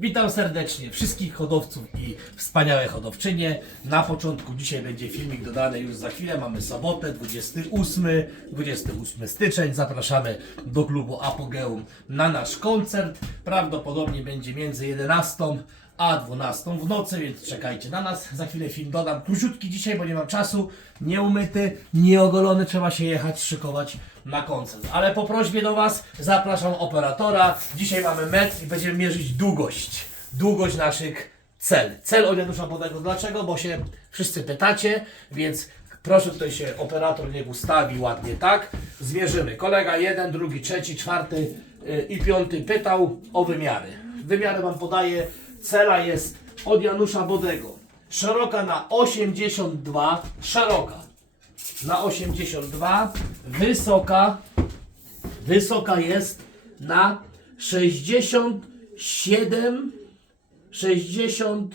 Witam serdecznie wszystkich hodowców i wspaniałe hodowczynie. Na początku dzisiaj będzie filmik dodany już za chwilę. Mamy sobotę, 28, 28 styczeń. Zapraszamy do klubu Apogeum na nasz koncert. Prawdopodobnie będzie między 11 a 12 w nocy, więc czekajcie na nas. Za chwilę film dodam. Króciutki dzisiaj, bo nie mam czasu. Nieumyty, nieogolony, trzeba się jechać, szykować na koncert. Ale po prośbie do Was zapraszam operatora. Dzisiaj mamy metr i będziemy mierzyć długość. Długość naszych cel. Cel od Janusza Bodego. Dlaczego? Bo się wszyscy pytacie, więc proszę tutaj się operator niech ustawi ładnie tak. Zmierzymy. Kolega jeden, drugi, trzeci, czwarty yy, i piąty pytał o wymiary. Wymiary Wam podaję. Cela jest od Janusza Bodego. Szeroka na 82, szeroka na 82, wysoka, wysoka jest na 67, 60,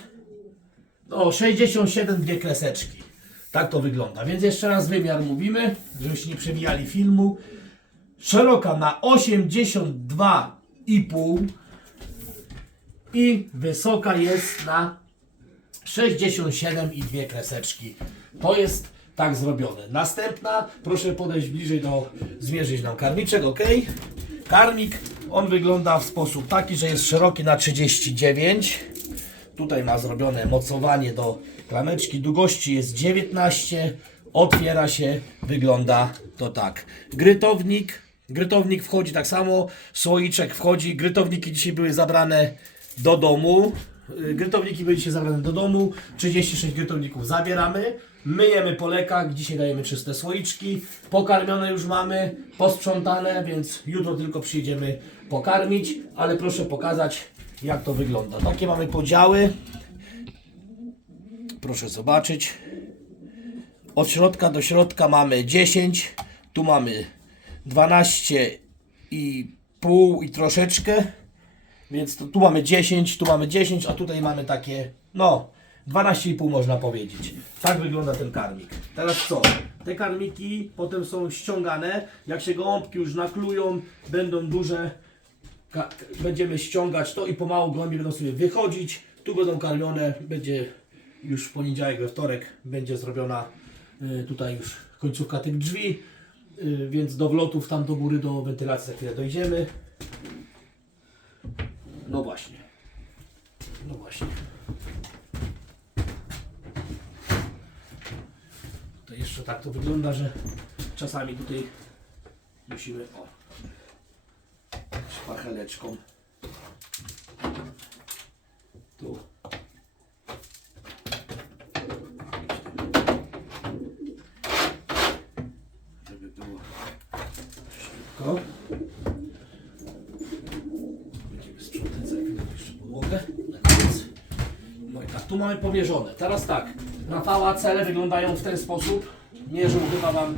o 67 dwie kreseczki. Tak to wygląda. Więc jeszcze raz wymiar mówimy, żebyście nie przewijali filmu. Szeroka na 82,5 i wysoka jest na 67 i dwie kreseczki. To jest tak zrobione. Następna, proszę podejść bliżej do, zmierzyć nam karmiczek, ok? Karmik, on wygląda w sposób taki, że jest szeroki na 39. Tutaj ma zrobione mocowanie do klameczki. Długości jest 19. Otwiera się, wygląda to tak. Grytownik, grytownik wchodzi tak samo, słoiczek wchodzi. Grytowniki dzisiaj były zabrane do domu. Y, Grytowniki były dzisiaj zabrane do domu. 36 grytowników zabieramy. Myjemy po lekach. Dzisiaj dajemy czyste słoiczki. Pokarmione już mamy, posprzątane, więc jutro tylko przyjdziemy pokarmić. Ale proszę pokazać, jak to wygląda. Takie mamy podziały. Proszę zobaczyć. Od środka do środka mamy 10. Tu mamy 12 i pół i troszeczkę. Więc to, tu mamy 10, tu mamy 10, a tutaj mamy takie, no, 12,5 można powiedzieć. Tak wygląda ten karmik. Teraz co? Te karmiki potem są ściągane. Jak się gołąbki już naklują, będą duże, będziemy ściągać to i pomału gołębie będą sobie wychodzić. Tu będą karmione, będzie już w poniedziałek, we wtorek będzie zrobiona y, tutaj już końcówka tych drzwi. Y, więc do wlotów tam do góry, do wentylacji za chwilę dojdziemy. No właśnie. No właśnie. To jeszcze tak to wygląda, że czasami tutaj musimy o szpacheleczką tu żeby było szybko. Będziemy sprzątać za chwilę jeszcze podłogę. Na koniec. No i tak, tu mamy pomierzone. Teraz tak, na pała cele wyglądają w ten sposób. Mierzył chyba Wam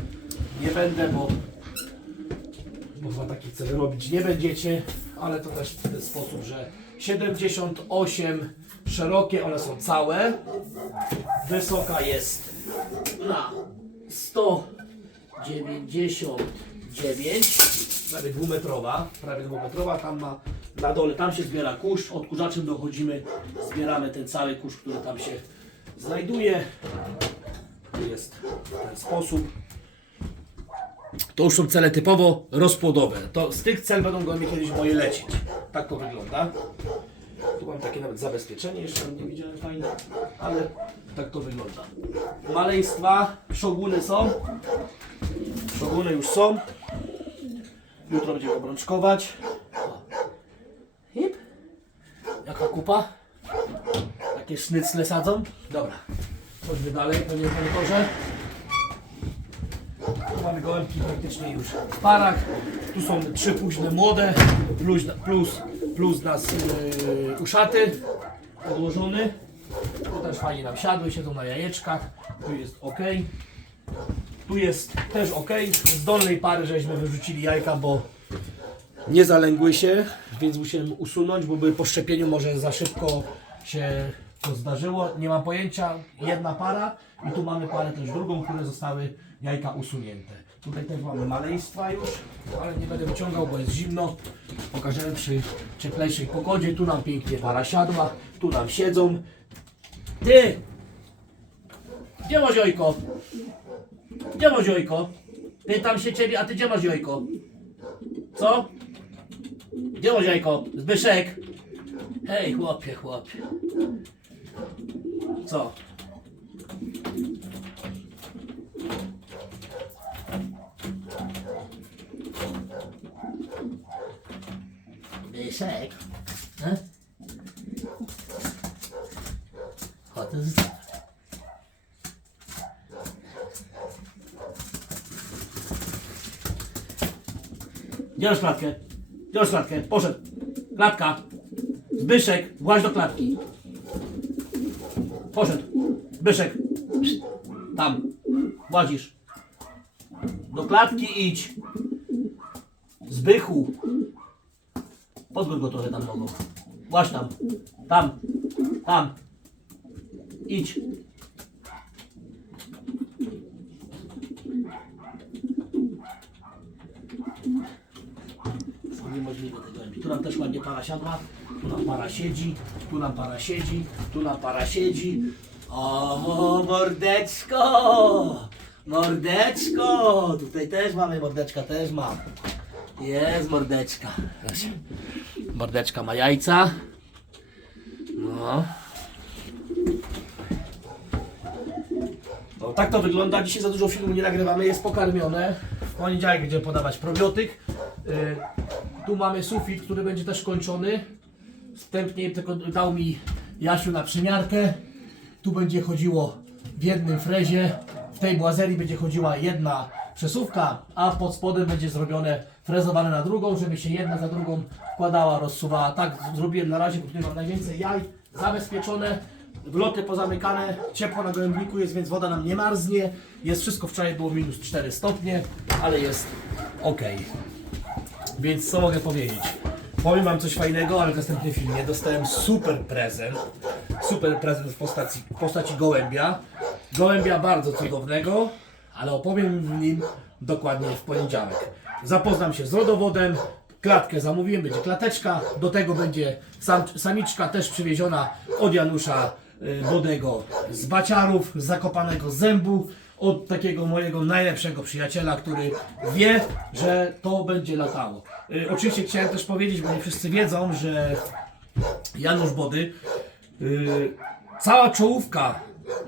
nie będę, bo bo Wam takich cel robić nie będziecie, ale to też w ten sposób, że 78 szerokie, one są całe. Wysoka jest na 199 prawie dwumetrowa, prawie dwumetrowa, tam ma na dole, tam się zbiera kurz, odkurzaczem dochodzimy, zbieramy ten cały kurz, który tam się znajduje. Tu jest w ten sposób. To już są cele typowo rozpłodowe. To z tych cel będą gołębie kiedyś moje lecieć. Tak to wygląda. Tu mam takie nawet zabezpieczenie, jeszcze nie widziałem fajne, ale tak to wygląda. Maleństwa, szoguny są. Szoguny już są. Jutro będziemy obrączkować. Hip. Jaka kupa? Takie sznycle sadzą? Dobra. Chodźmy dalej, panie monitorze. Tu mamy gołębki praktycznie już w parach. Tu są trzy późne młode, plus, plus, plus nas yy, uszaty odłożony. Tu też fajnie nam siadły, siedzą na jajeczkach. Tu jest ok. Tu jest też ok. Z dolnej pary żeśmy wyrzucili jajka, bo nie zalęgły się, więc musiałem usunąć, bo by po szczepieniu może za szybko się to zdarzyło. Nie mam pojęcia. Jedna para i tu mamy parę też drugą, które zostały jajka usunięte. Tutaj też mamy maleństwa już, ale nie będę wyciągał, bo jest zimno. Pokażemy przy cieplejszej pogodzie. Tu nam pięknie para siadła, tu nam siedzą. Ty! Gdzie masz jojko? Gdzie masz jojko? Pytam się ciebie, a ty gdzie masz jojko? Co? Gdzie masz jajko? Zbyszek! Hej, chłopie, chłopie. Co? Zbyszek? E? Chodź, Gdzie klatkę? Gdzie klatkę? Poszedł. Klatka. Zbyszek, właź do klatki. Poszedł. Zbyszek. Tam. Włazisz. Do klatki idź. Zbychu. Podgódź go trochę tam nogą. Właź tam. Tam. Tam. Idź. Niemożliwe tego robić. Tu nam też ładnie para siadła, tu nam para siedzi, tu nam para siedzi, tu nam para siedzi. O, mordeczko! Mordeczko! Tutaj też mamy, mordeczka też mam. Jest mordeczka. Mordeczka ma jajca. No. No tak to wygląda. Dzisiaj za dużo filmu nie nagrywamy, jest pokarmione. W poniedziałek będziemy podawać probiotyk. Y, tu mamy sufit, który będzie też kończony. Wstępnie tylko dał mi Jasiu na przymiarkę. Tu będzie chodziło w jednym frezie. W tej błazerii będzie chodziła jedna przesuwka, a pod spodem będzie zrobione frezowane na drugą, żeby się jedna za drugą wkładała, rozsuwała. Tak zrobiłem na razie, bo tutaj mam najwięcej jaj zabezpieczone. Wloty pozamykane, ciepło na gołębniku jest, więc woda nam nie marznie. Jest wszystko, wczoraj było minus 4 stopnie, ale jest ok. Więc co mogę powiedzieć? Powiem wam coś fajnego, ale w następnym filmie dostałem super prezent. Super prezent w postaci, w postaci gołębia. Gołębia bardzo cudownego, ale opowiem w nim dokładnie w poniedziałek. Zapoznam się z rodowodem, klatkę zamówiłem, będzie klateczka, do tego będzie sam, samiczka też przywieziona od Janusza y, Wodego z Baciarów, z Zakopanego Zębu, od takiego mojego najlepszego przyjaciela, który wie, że to będzie latało. Y, oczywiście chciałem też powiedzieć, bo nie wszyscy wiedzą, że Janusz Body, y, cała czołówka,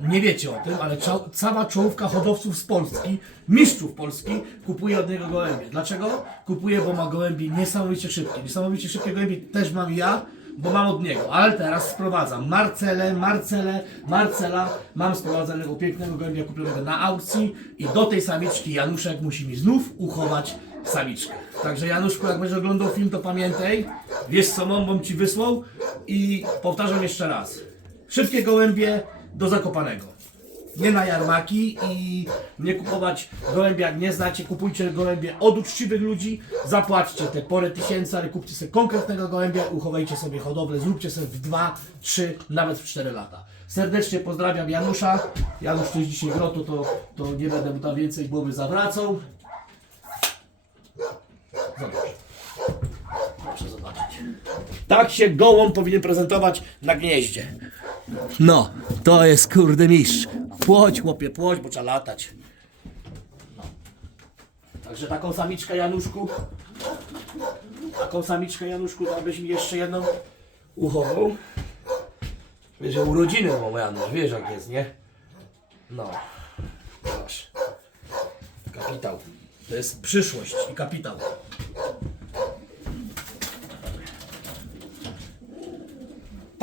nie wiecie o tym, ale cała czołówka hodowców z Polski, mistrzów Polski, kupuje od niego gołębie. Dlaczego? Kupuje, bo ma gołębie niesamowicie szybkie. Niesamowicie szybkie gołębie też mam ja, bo mam od niego, ale teraz sprowadzam Marcelę, Marcelę, Marcela, mam sprowadzonego pięknego gołębia kupionego na aukcji i do tej samiczki Januszek musi mi znów uchować samiczkę. Także Januszku, jak będziesz oglądał film, to pamiętaj, wiesz co bombą ci wysłał i powtarzam jeszcze raz. Szybkie gołębie do Zakopanego. Nie na jarmaki i nie kupować gołębia, jak nie znacie, kupujcie gołębie od uczciwych ludzi, zapłaćcie te porę tysięcy, ale kupcie sobie konkretnego gołębia, uchowajcie sobie hodowlę, zróbcie sobie w 2, 3, nawet w 4 lata. Serdecznie pozdrawiam Janusza. Janusz jest dzisiaj grotu, to, to nie będę mu tam więcej głowy zawracał. Zobacz. Proszę zobaczyć. Tak się gołąb powinien prezentować na gnieździe. No, to jest kurde mistrz. Płoć, chłopie, płoć, bo trzeba latać. No. Także taką samiczkę Januszku. Taką samiczkę Januszku, to byś mi jeszcze jedną uchował. Wiesz, że urodziny mam Janusz, wiesz jak jest, nie? No. Zobacz. Kapitał. To jest przyszłość i kapitał.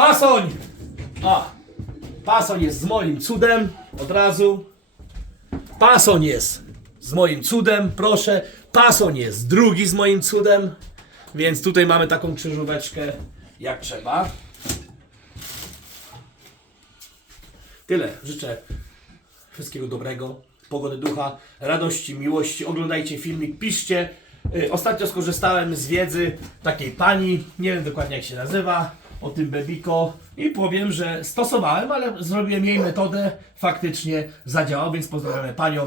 Pasoń! A, Pasoń jest z moim cudem, od razu. Pasoń jest z moim cudem, proszę. Pasoń jest drugi z moim cudem. Więc tutaj mamy taką krzyżóweczkę jak trzeba. Tyle. Życzę wszystkiego dobrego, pogody ducha, radości, miłości. Oglądajcie filmik, piszcie. Y, Ostatnio skorzystałem z wiedzy takiej pani, nie wiem dokładnie jak się nazywa, o tym bebiko i powiem, że stosowałem, ale zrobiłem jej metodę, faktycznie zadziałał, więc pozdrawiamy panią,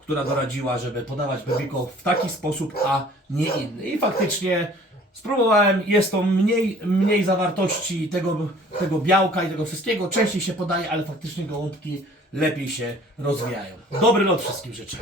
która doradziła, żeby podawać bebiko w taki sposób, a nie inny. I faktycznie spróbowałem, jest to mniej, mniej zawartości tego, tego białka i tego wszystkiego, częściej się podaje, ale faktycznie gołąbki lepiej się rozwijają. Dobry lot wszystkim życzę.